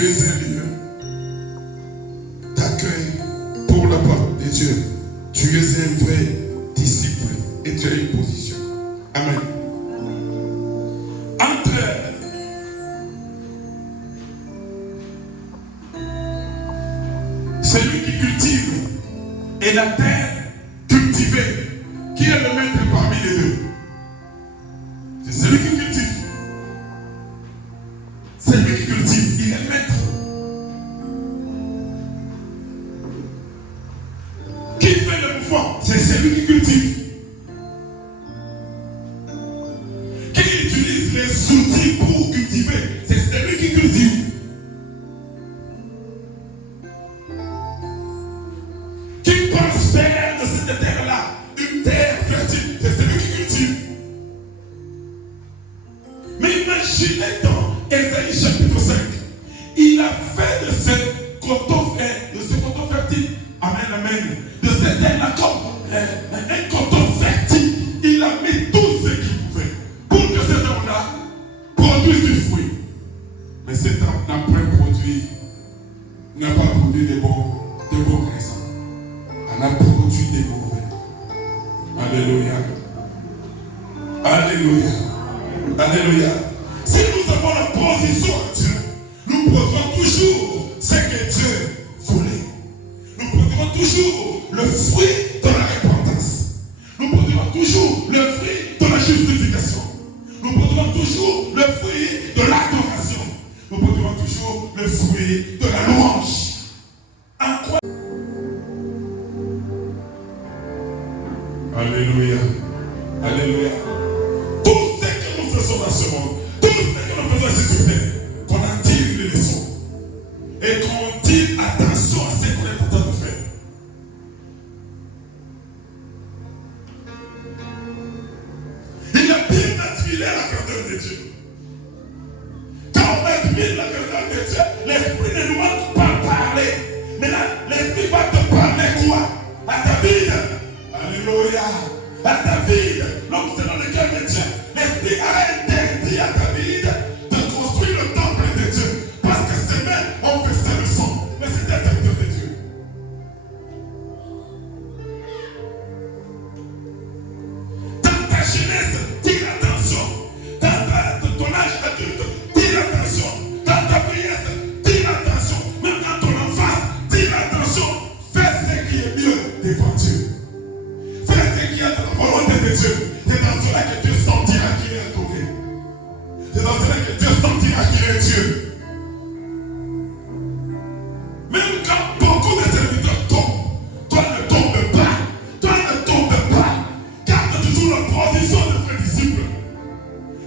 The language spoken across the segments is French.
tu es un lieu d'accueil pour la part de Dieu. Tu es un vrai disciple et tu as une position. Amen. Entre celui qui cultive et la terre cultivée, qui est le maître parmi les deux? C'est celui qui cultive. Celui qui cultive, il est maître. Qui fait le mouvement? C'est celui qui cultive. Qui utilise les outils pour cultiver? C'est celui qui cultive. Qui pense faire de cette terre-là une terre fertile? C'est celui qui cultive. Mais imaginez dans Ésaïe chapitre 5, il a fait de ce coteau fertile, amen, amen, de cette terre-là comme un coteau fertile. Il a mis tout ce qu'il pouvait pour que cet homme-là produise du fruit. Mais cet homme n'a pas produit de bons raisins. On a produit des mauvais. Alléluia. Alléluia. Alléluia. Si nous avons la position à Dieu, nous produirons toujours ce que Dieu voulait. Nous produirons toujours le fruit de la repentance. Nous produirons toujours le fruit de la justification. Nous produirons toujours le fruit de l'adoration. Nous produirons toujours le fruit de la louange. Alléluia. Alléluia. Tout ce que nous faisons dans ce monde, tout ce que nous faisons ici sur terre, qu'on en tire les leçons et qu'on tire attention à ce qu'on est en train de faire. Il a bien admiré la grandeur de Dieu. Quand on admire la grandeur de Dieu, l'esprit ne nous manque pas parler. Mais là, l'esprit va te parler quoi? À David. Alléluia. À David, l'homme c'est dans le cœur de Dieu. L'esprit a interdit à David de construire le temple de Dieu. Parce que ses mains ont versé le sang. Mais c'était un serviteur de Dieu. Dans ta jeunesse, tire attention. Dans ton âge adulte, tire attention. Dans ta vieillesse, tire attention. Même dans ton enfance, tire attention. Fais ce qui est mieux devant Dieu. C'est dans cela que Dieu sentira qu'il est adoré. C'est dans cela que Dieu sentira qu'il est Dieu. Même quand beaucoup de serviteurs tombent, toi ne tombe pas. Toi ne tombe pas. Garde toujours la position de vrai disciple.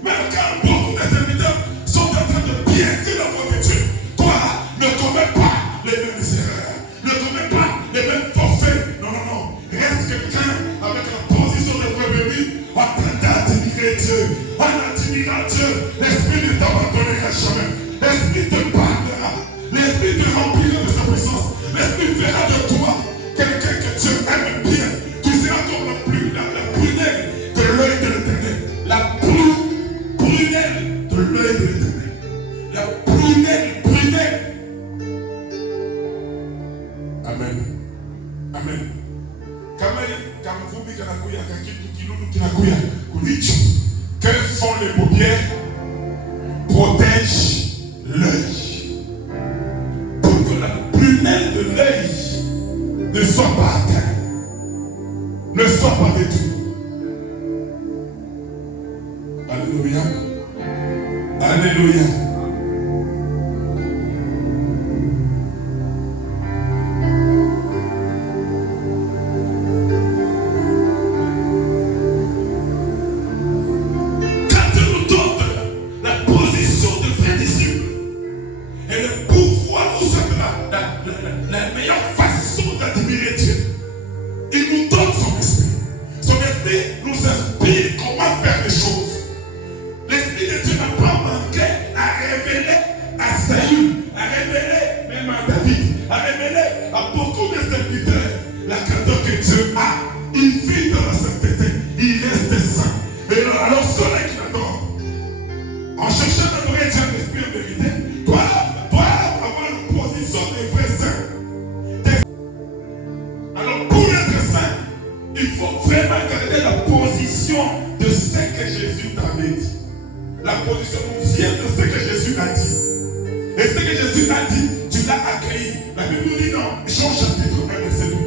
Même quand beaucoup de serviteurs sont en train de piétiner la voie de Dieu, toi ne commets pas les mêmes erreurs. Ne commets pas les mêmes forfaits. Non, non, non. Reste quelqu'un avec la position de vrai bébé. En train d'admirer Dieu, en admirant Dieu, l'Esprit ne t'abandonnera jamais. L'Esprit te parlera, l'Esprit te remplira de sa puissance. L'Esprit verra de toi quelqu'un que Dieu aime bien. Tu seras comme la prunelle de l'œil de l'Éternel. La prunelle de l'œil de l'Éternel. La prunelle. Amen. Amen. Quelles sont les paupières? Protège l'œil. Pour que la prunelle de l'œil ne soit pas atteinte, ne soit pas détruite. Alléluia. Alléluia. Nous inspire comment faire les choses. L'Esprit de Dieu n'a pas manqué à La position vient de ce que Jésus a dit. Et ce que Jésus a dit, tu l'as accueilli. La Bible nous dit dans Jean chapitre 1, verset 12.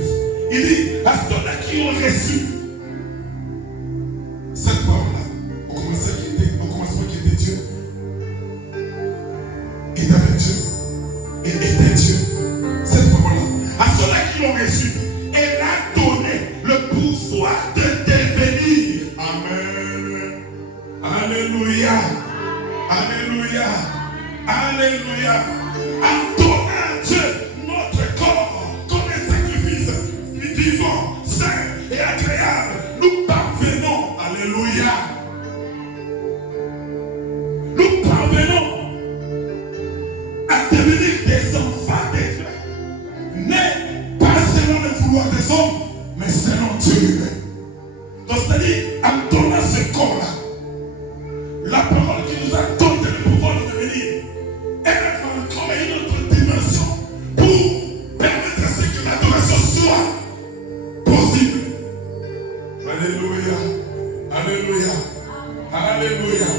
Il dit à ceux-là qui ont reçu cette parole-là, au commencement qui était Dieu, il avait Dieu et était Dieu. Cette parole-là, à ceux-là qui l'ont reçu, elle a donné le pouvoir de devenir. Amen. Alléluia. Alléluia. Alléluia. En donnant à Dieu notre corps comme un sacrifice vivant, saint et agréable, nous parvenons. Alléluia. Nous parvenons à devenir des enfants de Dieu, nés pas selon le vouloir des hommes, mais selon Dieu lui-même. Donc c'est-à-dire, en donnant ce corps-là, la parole qui nous a donné le pouvoir de devenir, elle va encore à une autre dimension pour permettre à ce que l'adoration soit possible. Alléluia. Alléluia. Alléluia.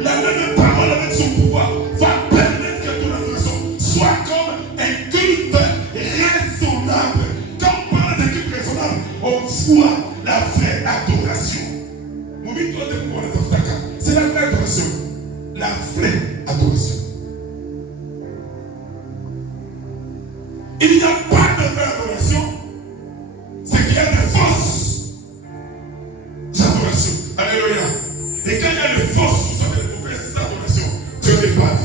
La même parole avec son pouvoir va permettre que ton adoration soit comme un culte raisonnable. Quand on parle de culte raisonnable, on voit la vraie adoration. C'est la vraie adoration. La vraie adoration. Il n'y a pas de vraie adoration. C'est qu'il y a des fausses adorations. Alléluia. Et quand il y a des fausses ou des mauvaises adorations, Dieu n'est pas là.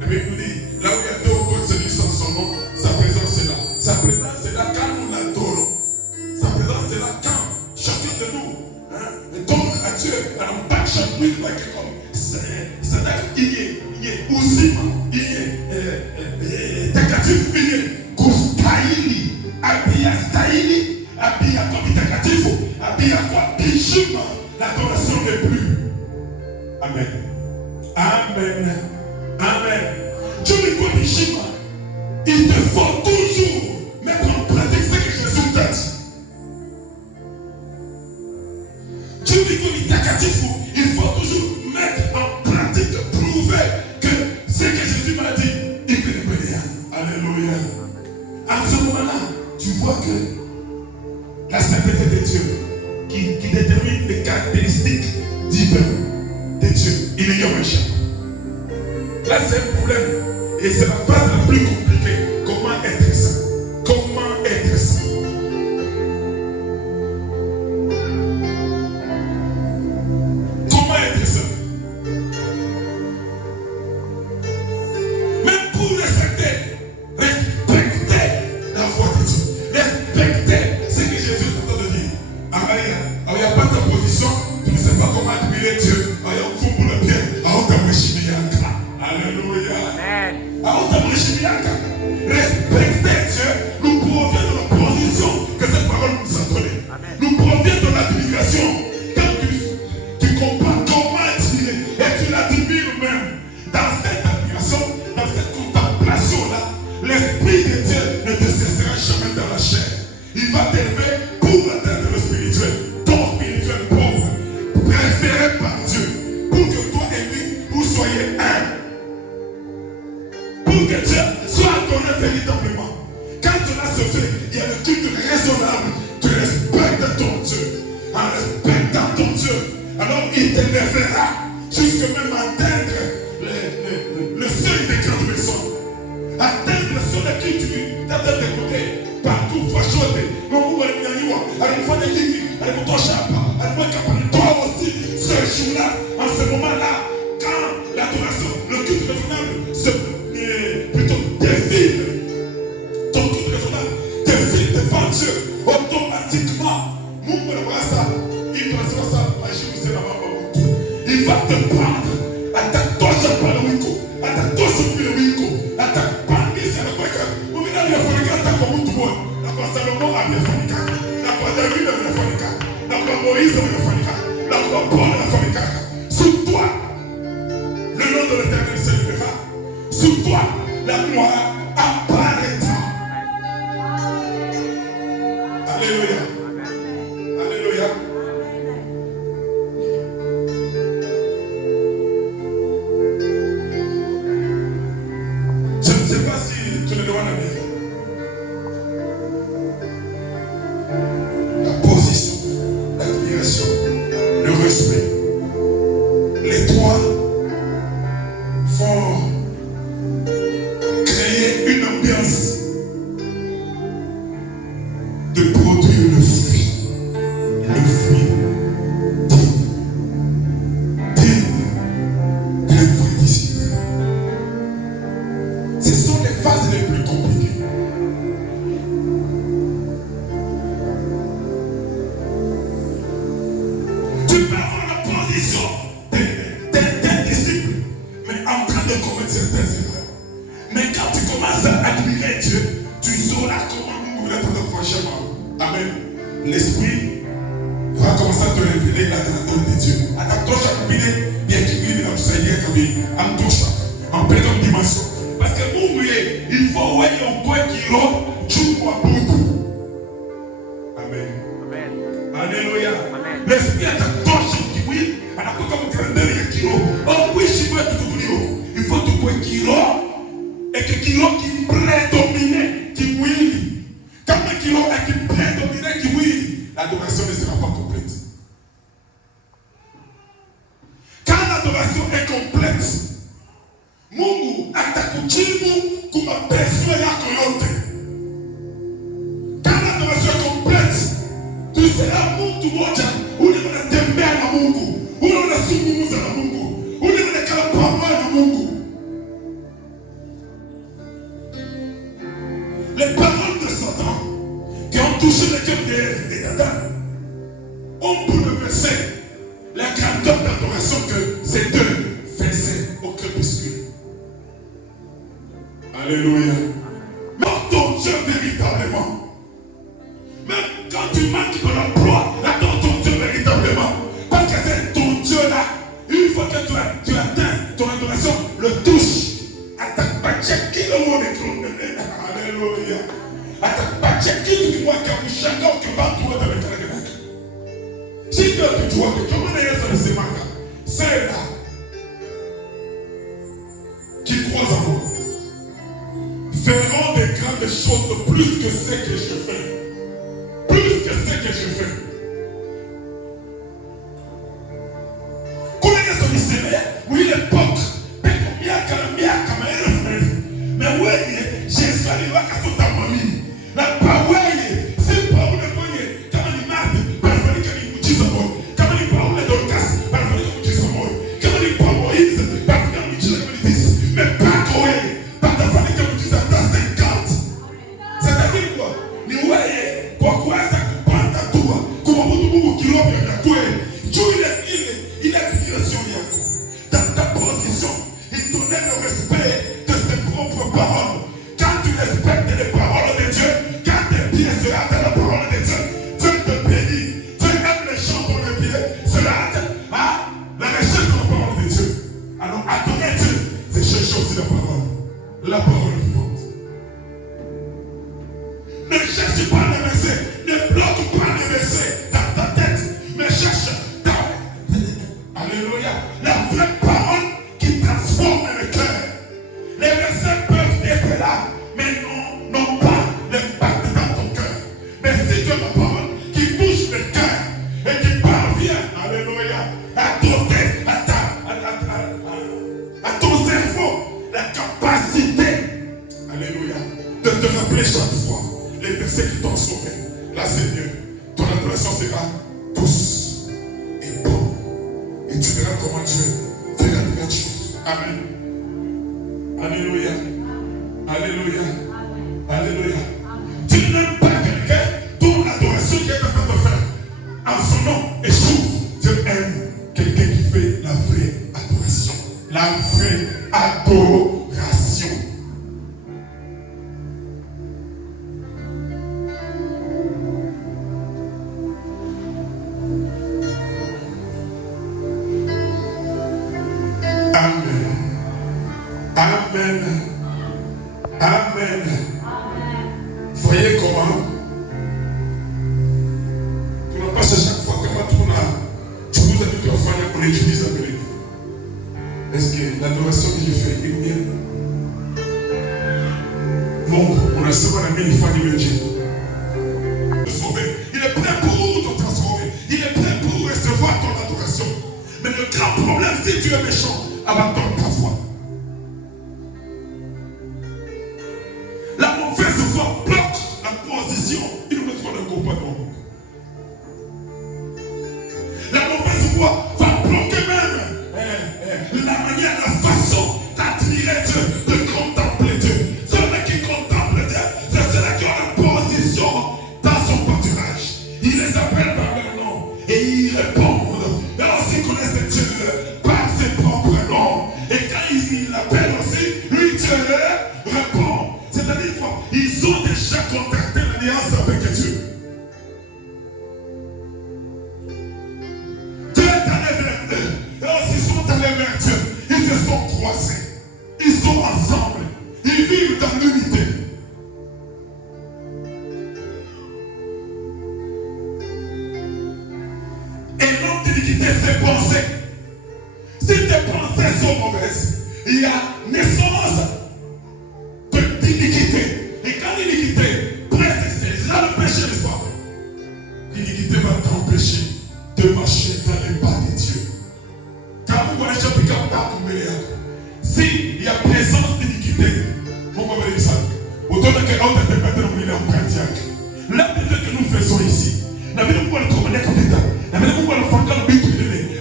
La Bible nous dit, là où il y a deux ou d'autres se disent sans son nom, sa présence est là. Sa présence est là quand nous l'adorons. Sa présence est là quand chacun de nous donne à Dieu. Alors, pas chaque nuit, c'est-à-dire qu'il y ait aussi, il y ait takatifu, il y ait kustahili, abiyastahili, abiyako takatifu, abiyako bishima, l'adoration n'est plus. Amen. Amen. Amen. Dieu n'est pas bishima. Il te faut toujours mettre en pratique ce que Jésus t'a dit. Dieu dit que takatifu, il faut toujours mettre en pratique, prouver que ce que Jésus m'a dit, il peut le bénir. Alléluia. À ce moment-là, tu vois que la sainteté de Dieu qui détermine les caractéristiques divines de Dieu, il est méchant. Là, c'est un problème. Et c'est la phase la plus compliquée. Comment être ça? Comment être ça? Comment être ça? Mais pour respecter la voix de Dieu, respecter ce que Jésus est en train de dire. Alors, il n'y a pas de position, tu ne sais pas comment admirer Dieu. Alors, il faut pour le bien. Alléluia. Respecter Dieu nous provient de la position que cette parole nous a donnée. Nous provient de l'admiration. Quand tu comprends comment admirer et tu l'admires même, dans cette admiration, dans cette contemplation-là, l'Esprit de Dieu ne te cessera jamais dans la chair. Il va t'élever pour atteindre le spirituel, ton spirituel pauvre, préféré par Dieu, pour que toi et lui, vous soyez un. Pour que Dieu soit adoré véritablement. Quand cela se fait, il y a le culte raisonnable. Tu respectes ton Dieu. En respectant ton Dieu, alors il t'élèvera jusqu'à même atteindre le seuil des grandes personnes. Atteindre le seuil de qui tu t'as d'écouter. Partout, fachote. Mais vous voyez bien, il faut des ligues. Toi aussi, ce jour-là, en ce moment-là, quand l'adoration, le culte raisonnable se plutôt défile, ton culte raisonnable défile devant Dieu, automatiquement, il va te prendre à ta toche par le wiko, à ta toche par le wiko, à ta pandise à la boîte. Vous venez à l'Afrique, à ta commune du monde, à quoi Salomon a bien fait, à quoi David a bien fait, à quoi Moïse a bien fait, à quoi Paul a bien fait. Sur toi, le nom de l'Éternel s'élèvera. Sur toi, la gloire apparaîtra. Alléluia. Alléluia. position d'un disciple, mais en train de commettre certaines erreurs. Mais quand tu commences à admirer Dieu, tu sauras comment nous voulons être prochainement. Amen. L'esprit va commencer à te révéler la grandeur de Dieu. À ta touche à cabinet, bien qu'il vive dans le Seigneur, en touche, en pleine dimension. Parce que nous, il faut voir un point qui l'ont, tu vois beaucoup. Amen. Alléluia. L'esprit à ta touche qui oui, à la fois comme grandeur de kilo. Oh oui, je veux tout oublier. Il faut tout voir kilo. Et que kilo qui prédomine, qui oui. Quand un kilo est qui prédomine, qui oui, l'adoration ne sera pas complète. Quand l'adoration est complète, Mungu atakujibu kuma peswa yako yote. Quand l'adoration est complète, tu seras mtu moja ule unatembea na Mungu, ule unazungumza na Mungu, ule unakaa pamoja na Mungu. Les paroles de Satan qui ont touché le cœur d'Adam ont bouleversé la grandeur d'adoration que ces deux faisaient au crépuscule. Alléluia. Mais ton Dieu véritablement, même quand tu manques de l'emploi, adore ton Dieu véritablement. Parce que c'est ton Dieu là. Une fois que tu atteins ton adoration, le touche. Alléluia. Si Dieu te doit que comment est-ce c'est là qui croient en moi feront des grandes choses plus que ce que je fais. Plus que ce que je fais. Comment est-ce que c'est là? Oui, l'époque. Mais oui, Jésus arrive à ta mamie. La parole, c'est pas où le poignet. Comme il marque, par le fait qu'il nous dise amour. Comme il parle de Dorcas, par le fait qu'il nous dise amour. Comme il parle de Moïse, par le fait qu'il nous dise amour. Mais pas Koé, par le fait qu'il nous dise amour 50. C'est-à-dire quoi? Ni ouais, quoi ça comprend à toi. Comment vous qui l'ont bien Koé. Dieu il est direction Yako. Dans ta position, il donnait le respect de ses propres paroles. Quand tu respectes les paroles de Dieu, quand tes pieds se hâtent à la parole de Dieu, Dieu te bénit. Dieu aime les gens pour les pieds, se hâtent à la recherche de la parole de Dieu. Alors adorer Dieu, c'est chercher aussi la parole. La parole vivante. Ne cherche pas les versets, ne bloque pas les versets dans ta tête, mais cherche dans. Alléluia. La vraie parole qui transforme le cœur. Les versets peuvent être là, mais n'ont pas l'impact dans ton cœur. Mais si tu as la parole qui touche le cœur et qui parvient, alléluia, à doter à ton cerveau la capacité, alléluia, de te rappeler chaque fois les versets qui t'ont sauvé. Là, Seigneur, ton adoration sera douce et bonne. Et tu verras comment Dieu fera de grandes choses. Amen. Alléluia. Alléluia. Alléluia. Tu n'aimes pas quelqu'un dont l'adoration qui est en train de faire en son nom échoue. Dieu aime quelqu'un qui fait la vraie adoration. La vraie adoration. Amen. Amen. Amen. Voyez comment tu n'as pas chaque fois comment tu nous as dit qu'on fallait qu'on utilise avec nous. Est-ce que l'adoration que je fais est bien? Non, on a souvent la même fois de Dieu. Il est prêt pour te transformer. Il est prêt pour recevoir ton adoration. Mais le grand problème, si tu es méchant, abandonne ta foi. La mauvaise foi bloque la position. Il nous met le comportement. La mauvaise foi va bloquer même la manière, la façon d'admirer Dieu, de contempler Dieu. Ceux-là qui contemplent Dieu, c'est ceux-là qui ont la position dans son pâturage. Il les appelle par leur nom et ils répondent. Et lorsqu'ils connaissent Dieu, voisins. Ils sont ensemble. Ils vivent dans l'unité. Et l'homme d'iniquité, ses pensées. Si tes pensées sont mauvaises, il y a naissance d'iniquité. Et quand l'iniquité presse, c'est là le péché, n'est-ce pas? L'iniquité va t'empêcher de marcher dans les pas de Dieu. Car vous voyez, s'il y a présence d'iniquité, vous voyez ça. Autant que l'autre interprète le milieu en cardiaque. Là, peut-être que nous faisons ici. La vie de nous,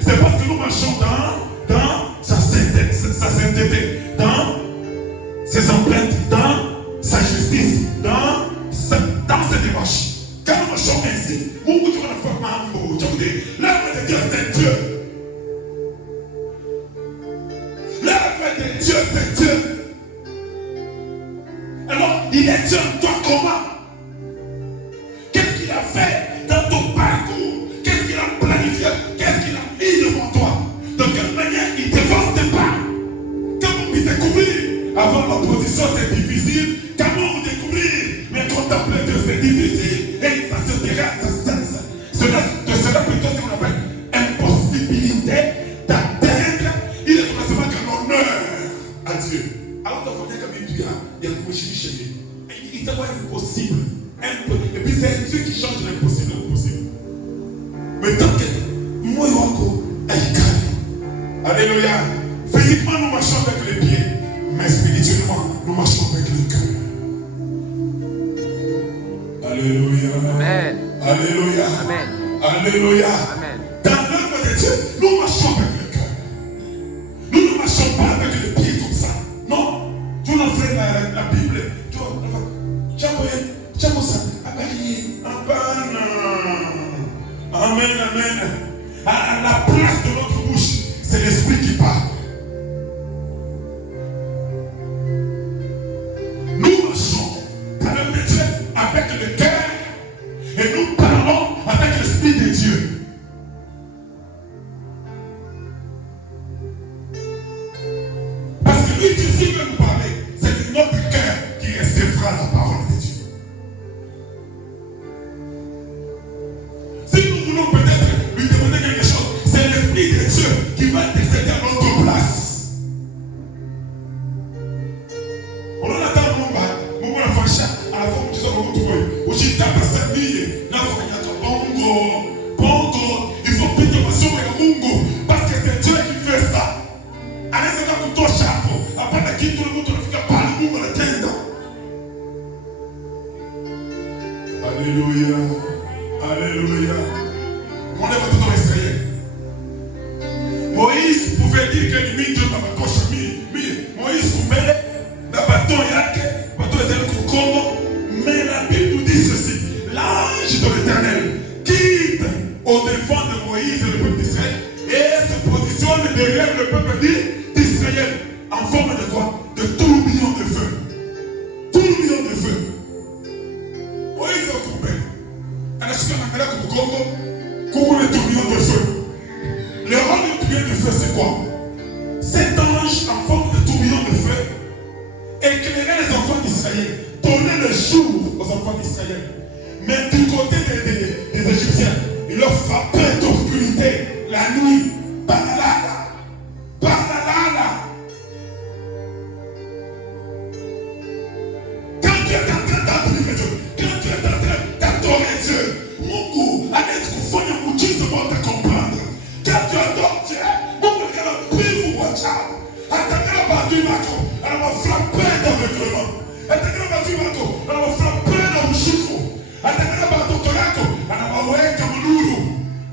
c'est parce que nous marchons dans sa sainteté, dans ses empreintes, dans sa justice, dans ses démarches. Quand nous marchons ainsi, l'œuvre de Dieu, c'est Dieu. L'œuvre de Dieu, c'est Dieu. Alors, il est Dieu en toi comment? Qu'est-ce qu'il a fait dans ton parcours? Qu'est-ce qu'il a planifié? Qu'est-ce qu'il a mis devant toi? De quelle manière il t'avance tes pas? Comment vous découvrir? Avant l'opposition, c'est difficile. Comment vous découvrir? Mais contempler Dieu, c'est difficile. Et ça se dira, cela plutôt ce qu'on appelle impossibilité d'atteindre. Il est forcément qu'un honneur à Dieu. Alors, dans votre cas, il y a beaucoup de chez lui. Il t'envoie impossible. Et puis c'est Dieu qui change l'impossible au possible. Mais tant que moi, alléluia. Physiquement, nous marchons avec les pieds. Mais spirituellement, nous marchons avec le cœur. Alléluia. Amen. Alléluia. Amen. Alléluia. Amen. Dans l'œuvre de Dieu, nous marchons avec le cœur. Nous ne marchons pas avec les pieds comme ça. Non. Tu n'as fait la Bible. Amen, amen. À la place de notre bouche, c'est l'esprit qui parle. Nous marchons dans l'œuvre de Dieu avec le cœur et nous parlons avec l'esprit de Dieu. Parce que lui, Dieu, s'il veut nous parler, c'est notre cœur qui recevra la parole de Dieu. Si nous voulons peut-être lui demander quelque chose, c'est l'esprit de Dieu qui va intercéder à notre place. On a attend mon la facha à la forme de son tour. Où j'ai tapé sa vie, la bongo, il faut plus de passion et mungo, parce que c'est Dieu qui fait ça. Allez, c'est comme ton chapeau. Après, qui tout le monde ne fait pas le mungo le tendon. Alléluia. Alléluia. On est maintenant dans Israël. Moïse pouvait dire que lui, Dieu m'a coché. Moïse pouvait le bâton yake, bâton est Congo. Mais la Bible nous dit ceci. L'ange de l'Éternel quitte au-devant de Moïse et le peuple d'Israël et se positionne derrière le peuple d'Israël en forme de quoi? De tourbillon de feu. Tourbillon de feu. Moïse est au coupé. Comment le tourbillon de feu? Le rôle du tourbillon de feu, c'est quoi? Cet ange en forme de tourbillon de feu éclairait les enfants d'Israël, donnait le jour aux enfants d'Israël. Mais du côté des Égyptiens, il leur frappait d'obscurité la nuit. Banalala. Quand tu es en train d'adorer Dieu, quand tu es en train d'adorer Dieu, Mungu, allez kufanya muujiza wote comprendre. Quand tu adores Dieu, Mungu est prive ou wachao. Atakala badui wako, ana frappé d'aveuglement. Atakala badui wako, ana frappé d'ushiko. Atakala batoto yako, anawaweka mnuru.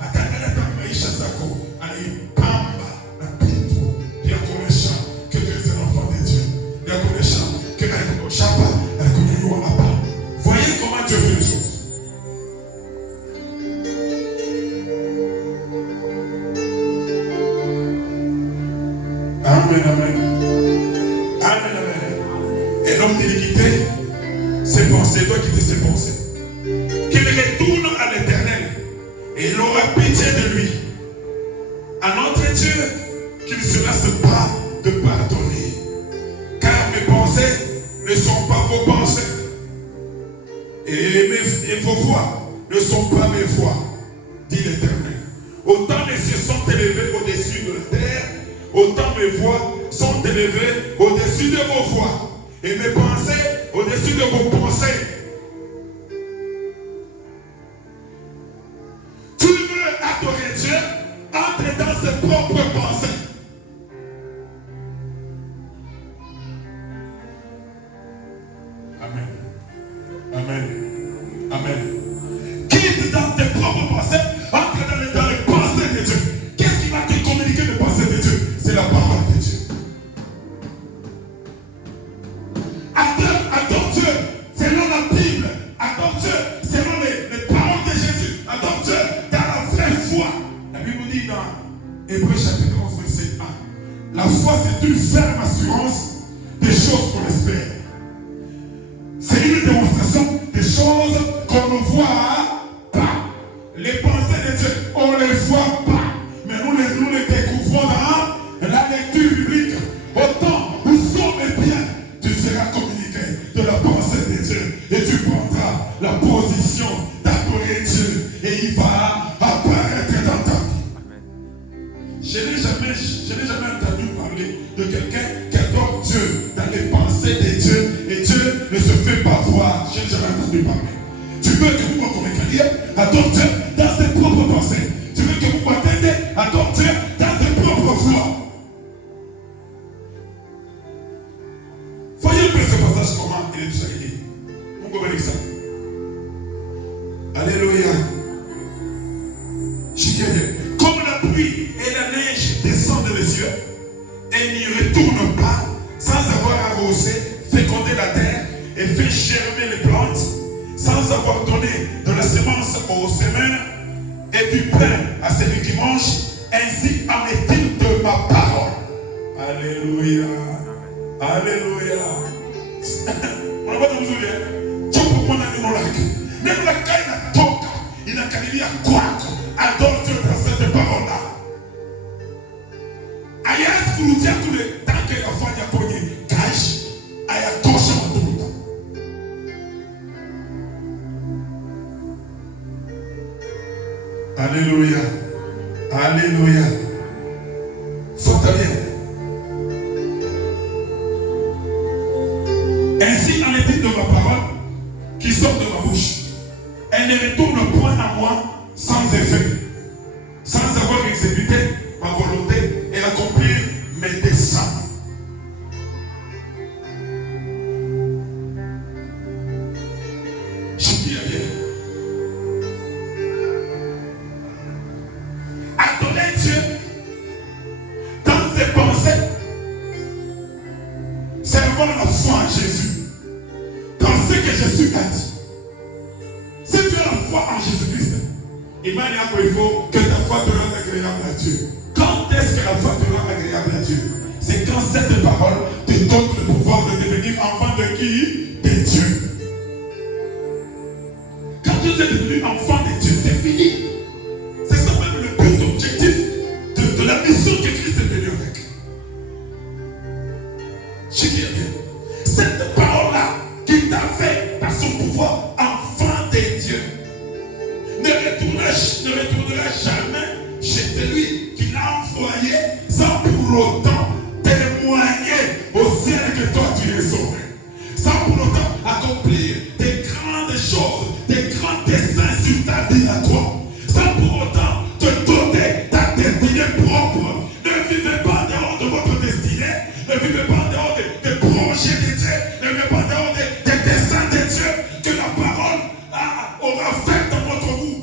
Atakala kwa maisha zako, anaipamba na vitu vya kuonesha que tu es un enfant de Dieu. Vya kuonesha que anakushapa, anakunyanyua hapa. Voyez comment Dieu fait les choses. Amen, amen. Amen, amen. Et l'homme d'iniquité, ses pensées, doit quitter ses pensées. Qu'il retourne à l'Éternel et il aura pitié de lui. À notre Dieu, qu'il se lasse pas de pardonner. pas vos pensées. Et vos voix ne sont pas mes voix, dit l'Éternel. Autant les cieux sont élevés au-dessus de la terre, autant mes voix sont élevées au-dessus de vos voix. Et mes pensées au-dessus de vos pensées. Tu veux adorer Dieu, entre dans ses propres pensées. Amen. Amen. Amen. Quitte dans tes propres pensées, entre dans les pensées de Dieu. Qu'est-ce qui va te communiquer les pensées de Dieu? C'est la parole de Dieu. Adore Dieu selon la Bible. Adore Dieu selon les paroles de Jésus. Adore Dieu dans la vraie foi. La Bible nous dit dans Hébreux chapitre 11, verset 1. La foi, c'est une ferme assurance des choses qu'on espère. C'est une démonstration des choses qu'on ne voit pas. Les pensées de Dieu, on ne les voit pas. Mais nous les découvrons dans la lecture biblique. Autant où sont mes biens, tu seras communiqué de la pensée de Dieu. Et tu prendras la position d'adorer Dieu. Et il va apparaître dans ta vie. Je n'ai jamais entendu parler de quelqu'un qui adore Dieu dans les pensées de Dieu. Et Dieu ne se fait pas voir. Je n'ai jamais entendu parler. Tu veux que vous comme chrétien adore Dieu dans ses propres pensées. Tu veux que vous attendez adore Dieu dans ses propres voies. Voyez un peu ce passage comment il est travaillé. Vous comprenez ça? Alléluia. Je dis bien. Comme la pluie et la neige descendent des cieux et n'y retournent pas sans avoir arrosé, fécondé la terre et fait germer les plantes, sans avoir donné de la semence aux semeurs et du pain à celui qui mange, ainsi en est-il de ma parole. Alléluia. Alléluia. On va vous dire, tu peux prendre un lac. Même la caille n'a toca, il n'a qu'à dire quoi. Adore Dieu dans cette parole-là. Aïe, pour nous dire tous les temps que la foi a cogné, cache, aïe, gauche à tout le temps. Alléluia. Alléluia. Faut bien. Ainsi en est-il de ma parole qui sort de ma bouche. Elle ne retourne point à moi sans effet, sans avoir exécuté ma volonté et accomplir mes desseins. Je dis bien. Adorer Dieu dans ses pensées, c'est avoir la foi en Jésus, dans ce que Jésus a dit. Si tu as la foi en Jésus-Christ, il faut que ta foi te rende agréable à Dieu. Quand est-ce que la foi te rend agréable à Dieu? C'est quand cette parole te donne le pouvoir de devenir enfant de qui? De Dieu. Quand tu es devenu enfant de Dieu, c'est fini. C'est ça même le but objectif de la mission que Christ est venu avec. Je dis bien. Cette parole-là qui t'a fait par son pouvoir enfant de Dieu ne retournera jamais chez celui qui l'a envoyé sans pour autant témoigner au ciel que toi tu es sauvé. Sans pour autant accomplir des grandes choses, des grands desseins sur ta vie à toi. Sans pour autant te donner ta destinée propre. Ne vivez pas en dehors de votre destinée. Ne vivez pas en dehors des projets de Dieu. Ne vivez pas en dehors des desseins de Dieu que la parole aura fait dans votre vie.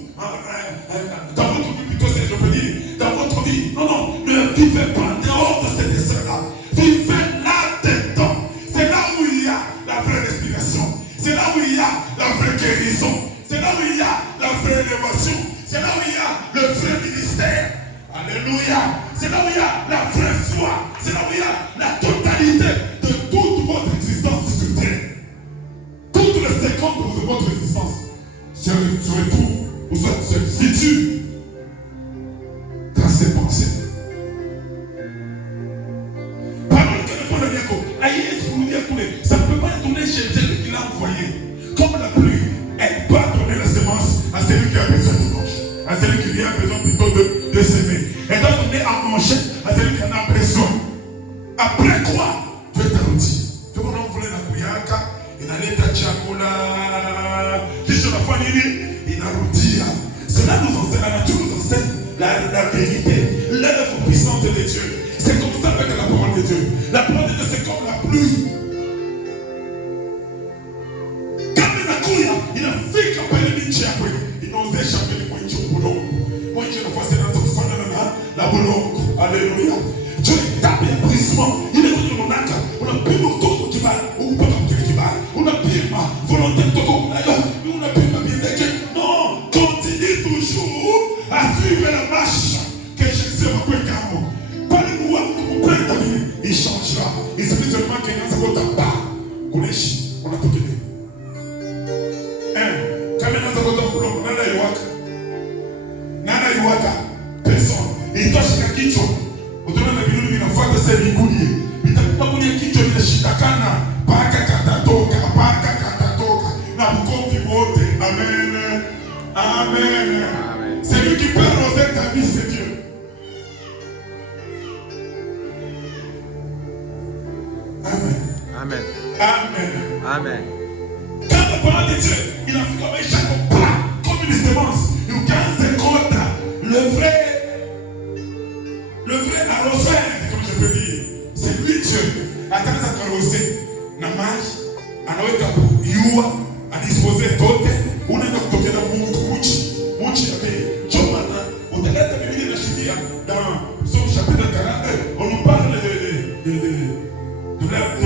Dans votre vie, plutôt, c'est je peux dire, dans votre vie. Non, ne vivez pas en dehors de ces desseins-là. Vivez là-dedans. C'est là où il y a la vraie respiration. C'est là où il y a la vraie guérison. C'est là où il y a la vraie élévation. C'est là où il y a le vrai ministère. Alléluia. C'est là où il y a la vraie foi. C'est là où il y a la totalité de toute votre existence sur terre. Toutes les secondes de votre existence se retrouvent ou se situent dans ces pensées. Parole que ne peut pas dire que ça ne peut pas tourner chez besoin. Après quoi, Dieu t'arrondit. Tu vois, on voulait la kuyaka, il allait ta chakula. Kisha la fois nini, il arrondia. Cela nous enseigne, la nature nous enseigne la vérité, l'œuvre puissante de Dieu. C'est comme ça avec la parole de Dieu. La parole de Dieu, c'est comme la pluie. Quand il a couillé, il a fait qu'appelle les Tchèques. Il n'osait échapper les moyens au boulot. Moi, je ne vois pas la boulot. Alléluia. Dieu tape les brisements. Il est venu mon acte. On a pris mon tour qui va. On peut pas qui va. On a pris ma volonté de tour. On a pris ma bien. Non, continue toujours à suivre la marche que Jésus va faire. Parlez-moi pour plein d'amis. Il changera. Il suffit seulement qu'il y ait un second pas. On a tout donné. Quand il y a un second boulot, on a la yoaka. Nana yoaka. Personne. Il doit chez Kicho. Autour de la ville, il a fait de ses bigouilles. Il n'a pas voulu Kicho, il a chitakana. Paka katatoka. Na bukofi wote. Amen. Amen. C'est lui qui peut arroser ta vie, c'est Dieu. Amen. Amen. Amen. Amen. Quand la parole de Dieu, il a fait comme chaque pas, comme une semence. Il gagne ses côtes. Le vrai arroseur, comme je peux dire, c'est lui Dieu. Attends ça carrosser. Namage, anaweka yua, a disposer tote, unaenda kutokea muchi ya bei. Jomana, utaleta Biblia inashuhudia dans Psaume chapitre 41, on nous parle de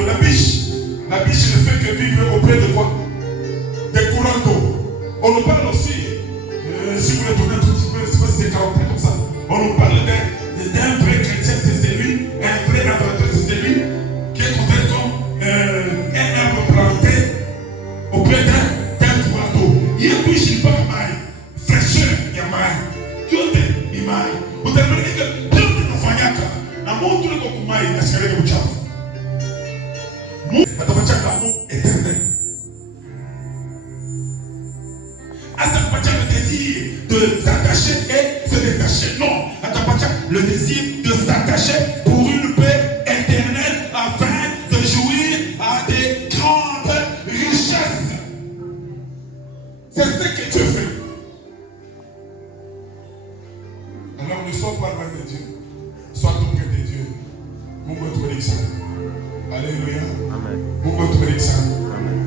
la biche. La biche ne fait que vivre auprès de quoi? Des courants d'eau. On nous parle aussi, si vous voulez donner un tout petit peu, c'est 40 comme ça. On nous parle d'un vrai chrétien, c'est celui, un vrai adorateur, c'est celui qui est considéré comme un arbre planté auprès d'un courant d'eau. Il y a plus de maille, fraîcheur, il y a maille. Il y a des mailles. Vous avez dit que tout le monde a na montre le maille, la scalée de Tchaf. L'amour éternel. Atapacha le désir de s'attacher et se détacher. Non, Atapacha le désir de s'attacher pour une paix éternelle afin de jouir à des grandes richesses. C'est ce que Dieu fait. Alors ne sois pas loin de Dieu. Sois tout près de Dieu. Mon Dieu, tu es Alléluia. Amen. Mon Dieu, tu es Amen.